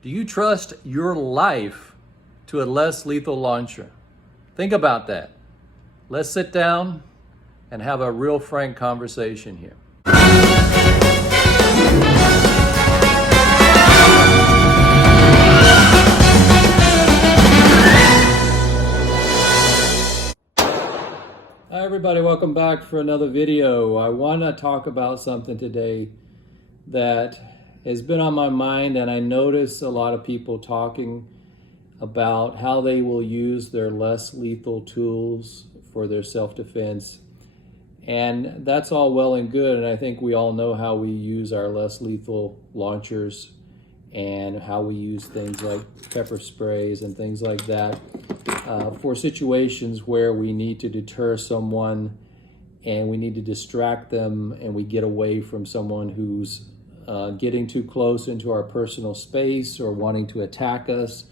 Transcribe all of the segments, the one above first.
Do you trust your life to a less lethal launcher? Think about that. Let's sit down and have a real frank conversation here. Hi everybody, welcome back for another video. I want to talk about something today that has been on my mind, and I notice a lot of people talking about how they will use their less lethal tools for their self-defense. And that's all well and good, and I think we all know how we use our less lethal launchers and how we use things like pepper sprays and things like that for situations where we need to deter someone and we need to distract them and we get away from someone who's getting too close into our personal space or wanting to attack us.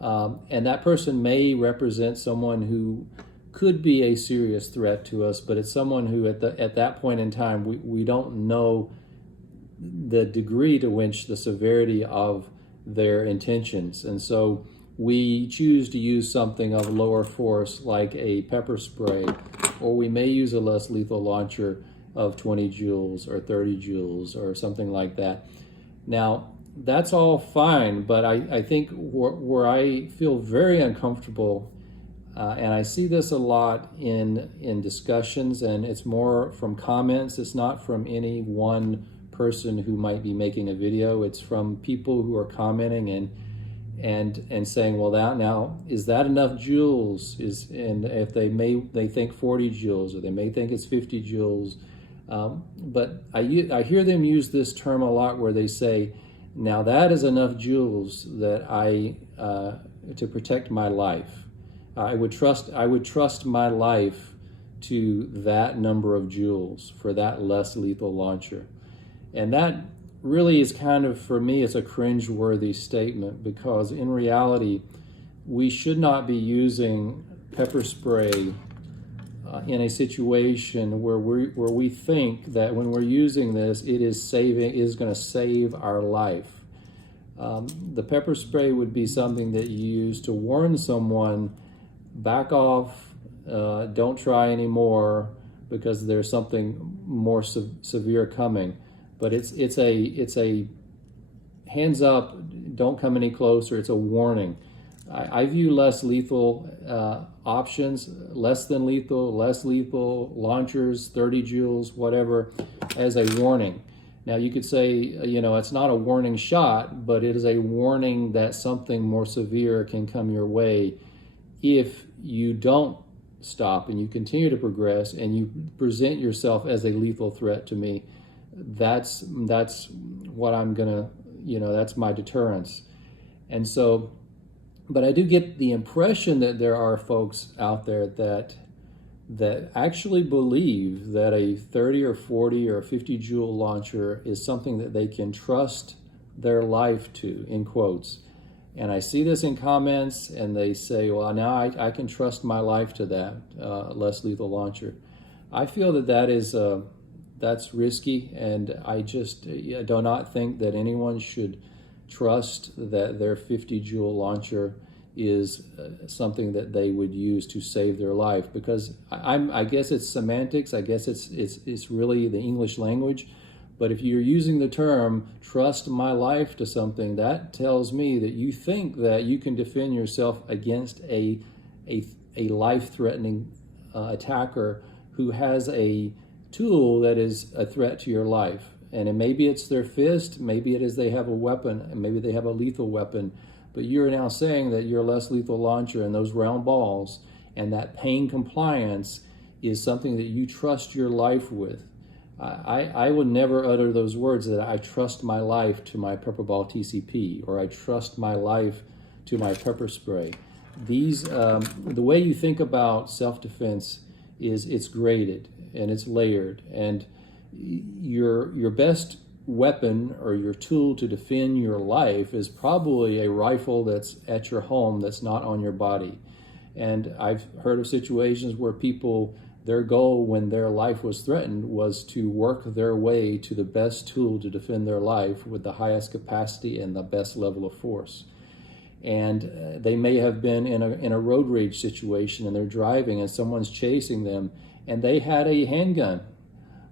And that person may represent someone who could be a serious threat to us, but it's someone who at that point in time, we don't know the degree to which the severity of their intentions. And so we choose to use something of lower force like a pepper spray, or we may use a less lethal launcher of 20 joules or 30 joules or something like that. Now, that's all fine, but I think where I feel very uncomfortable, and I see this a lot in discussions, and it's more from comments, it's not from any one person who might be making a video, it's from people who are commenting and saying, well, now is that enough joules? And if they think 40 joules, or they may think it's 50 joules. But I hear them use this term a lot where they say, now that is enough joules that to protect my life. I would trust my life to that number of joules for that less lethal launcher. And that really is kind of, for me, it's a cringe-worthy statement, because in reality, we should not be using pepper spray in a situation where we think that when we're using this, it is going to save our life. The pepper spray would be something that you use to warn someone, back off, don't try anymore, because there's something more severe coming. But it's a hands up, don't come any closer. It's a warning. I view less lethal options, less lethal launchers, 30 joules, whatever, as a warning. Now you could say, it's not a warning shot, but it is a warning that something more severe can come your way if you don't stop and you continue to progress and you present yourself as a lethal threat to me. That's what I'm gonna, that's my deterrence. And so, but I do get the impression that there are folks out there that actually believe that a 30 or 40 or 50 joule launcher is something that they can trust their life to, in quotes. And I see this in comments, and they say, well, now I can trust my life to that less lethal launcher. I feel that's risky, and I just do not think that anyone should trust that their 50 joule launcher is something that they would use to save their life, because I guess it's semantics. I guess it's really the English language. But if you're using the term trust my life to something, that tells me that you think that you can defend yourself against a life-threatening attacker who has a tool that is a threat to your life. And maybe it's their fist, maybe it is they have a weapon, and maybe they have a lethal weapon. But you're now saying that your less lethal launcher and those round balls and that pain compliance is something that you trust your life with. I would never utter those words, that I trust my life to my pepper ball TCP, or I trust my life to my pepper spray. These, the way you think about self-defense is it's graded and it's layered, and your best weapon or your tool to defend your life is probably a rifle that's at your home, that's not on your body. And I've heard of situations where people their goal when their life was threatened was to work their way to the best tool to defend their life with the highest capacity and the best level of force. And they may have been in a road rage situation, and they're driving and someone's chasing them, and they had a handgun,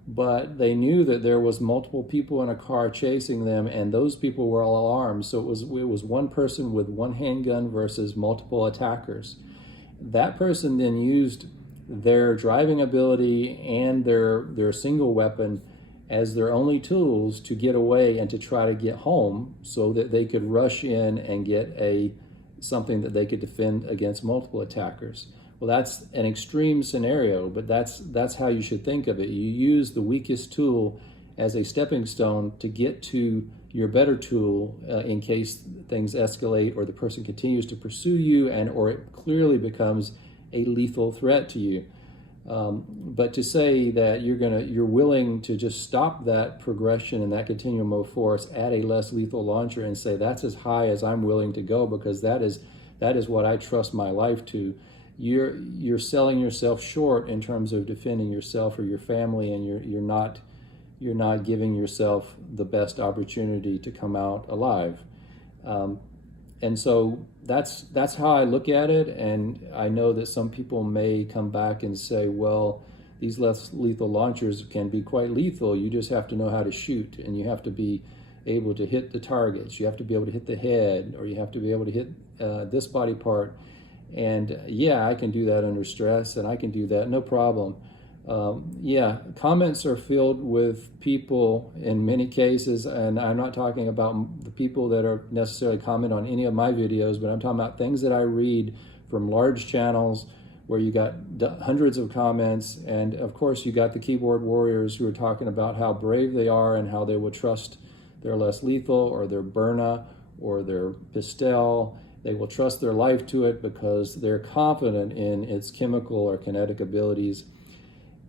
but they knew that there was multiple people in a car chasing them, and those people were all armed. So it was one person with one handgun versus multiple attackers. That person then used their driving ability and their single weapon as their only tools to get away and to try to get home, so that they could rush in and get something that they could defend against multiple attackers. Well, that's an extreme scenario, but that's how you should think of it. You use the weakest tool as a stepping stone to get to your better tool in case things escalate or the person continues to pursue you, or it clearly becomes a lethal threat to you. But to say that you're willing to just stop that progression and that continuum of force at a less lethal launcher and say that's as high as I'm willing to go because that is what I trust my life to, you're selling yourself short in terms of defending yourself or your family, and you're not giving yourself the best opportunity to come out alive. And so that's how I look at it. And I know that some people may come back and say, well, these less lethal launchers can be quite lethal. You just have to know how to shoot, and you have to be able to hit the targets. You have to be able to hit the head, or you have to be able to hit this body part. And yeah, I can do that under stress, and I can do that, no problem. Comments are filled with people in many cases, and I'm not talking about the people that are necessarily comment on any of my videos, but I'm talking about things that I read from large channels where you got hundreds of comments, and of course you got the keyboard warriors who are talking about how brave they are and how they will trust their less lethal or their Berna or their pistol. They will trust their life to it because they're confident in its chemical or kinetic abilities.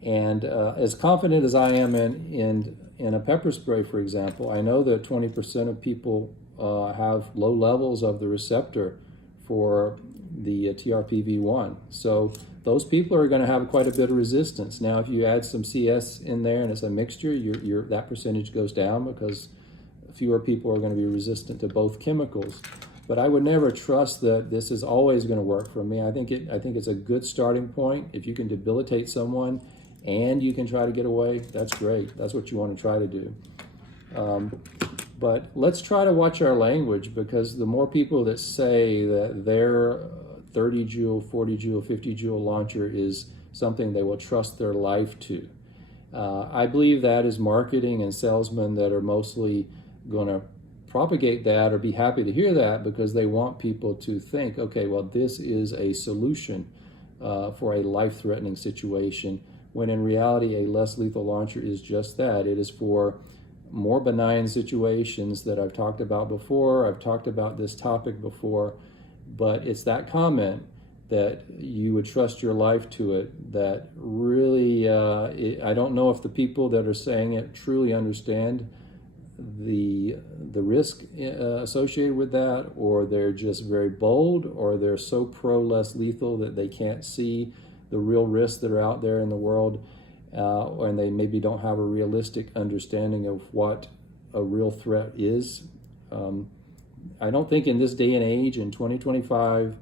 And as confident as I am in a pepper spray, for example, I know that 20% of people have low levels of the receptor for the TRPV1. So those people are going to have quite a bit of resistance. Now, if you add some CS in there and it's a mixture, that percentage goes down because fewer people are going to be resistant to both chemicals. But I would never trust that this is always going to work for me. I think it's a good starting point. If you can debilitate someone and you can try to get away, that's great. That's what you want to try to do. But let's try to watch our language, because the more people that say that their 30 joule, 40 joule, 50 joule launcher is something they will trust their life to, I believe that is marketing and salesmen that are mostly going to propagate that or be happy to hear that because they want people to think, okay, well, this is a solution for a life-threatening situation, when in reality a less lethal launcher is just that. It is for more benign situations that I've talked about before. I've talked about this topic before, but it's that comment that you would trust your life to it that really, I don't know if the people that are saying it truly understand the risk associated with that, or they're just very bold, or they're so pro less lethal that they can't see the real risks that are out there in the world, and they maybe don't have a realistic understanding of what a real threat is. I don't think in this day and age, in 2025,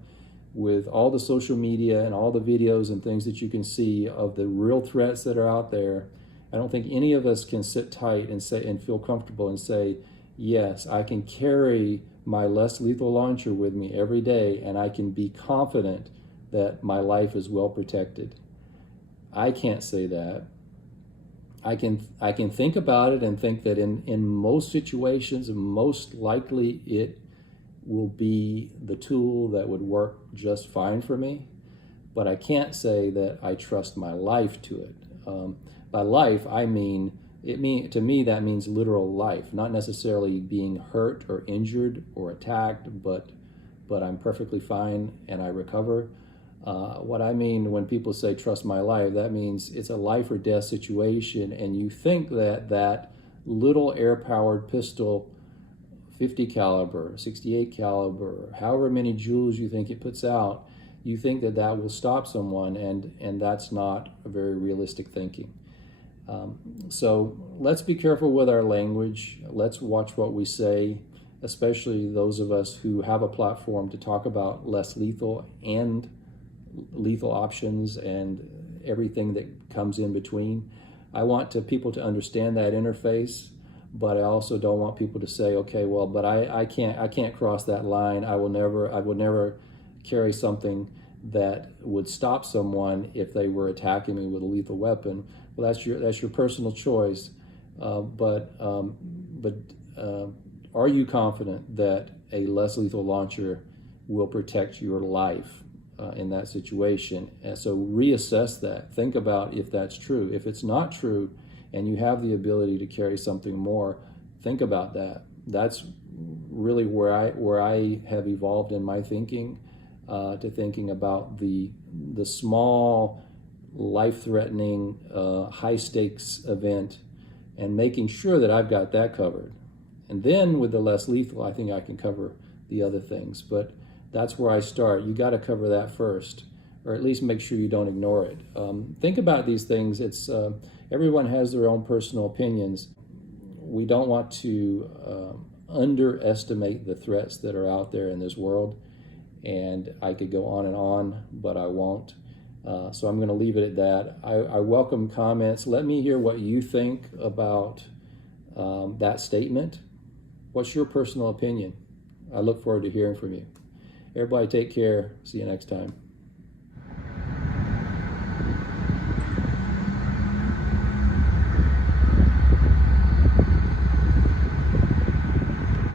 with all the social media and all the videos and things that you can see of the real threats that are out there, I don't think any of us can sit tight and say and feel comfortable and say, yes, I can carry my less lethal launcher with me every day and I can be confident that my life is well protected. I can't say that. I can think about it and think that in most situations, most likely it will be the tool that would work just fine for me, but I can't say that I trust my life to it. By life, I mean, to me that means literal life, not necessarily being hurt or injured or attacked, but I'm perfectly fine and I recover. What I mean when people say trust my life, that means it's a life or death situation, and you think that little air-powered pistol, 50 caliber, 68 caliber, however many joules you think it puts out, you think that that will stop someone, and that's not a very realistic thinking. So let's be careful with our language. Let's watch what we say, especially those of us who have a platform to talk about less lethal and lethal options and everything that comes in between. I want people to understand that interface, but I also don't want people to say, okay, well, but I can't cross that line. I will never carry something that would stop someone if they were attacking me with a lethal weapon. Well, that's your personal choice, but are you confident that a less lethal launcher will protect your life in that situation? And so reassess that. Think about if that's true. If it's not true, and you have the ability to carry something more, think about that. That's really where I have evolved in my thinking, to thinking about the small, life-threatening, high-stakes event, and making sure that I've got that covered. And then with the less lethal, I think I can cover the other things. But that's where I start. You got to cover that first, or at least make sure you don't ignore it. Think about these things. It's everyone has their own personal opinions. We don't want to underestimate the threats that are out there in this world. And I could go on, but I won't. So I'm going to leave it at that. I welcome comments. Let me hear what you think about that statement. What's your personal opinion? I look forward to hearing from you. Everybody take care. See you next time.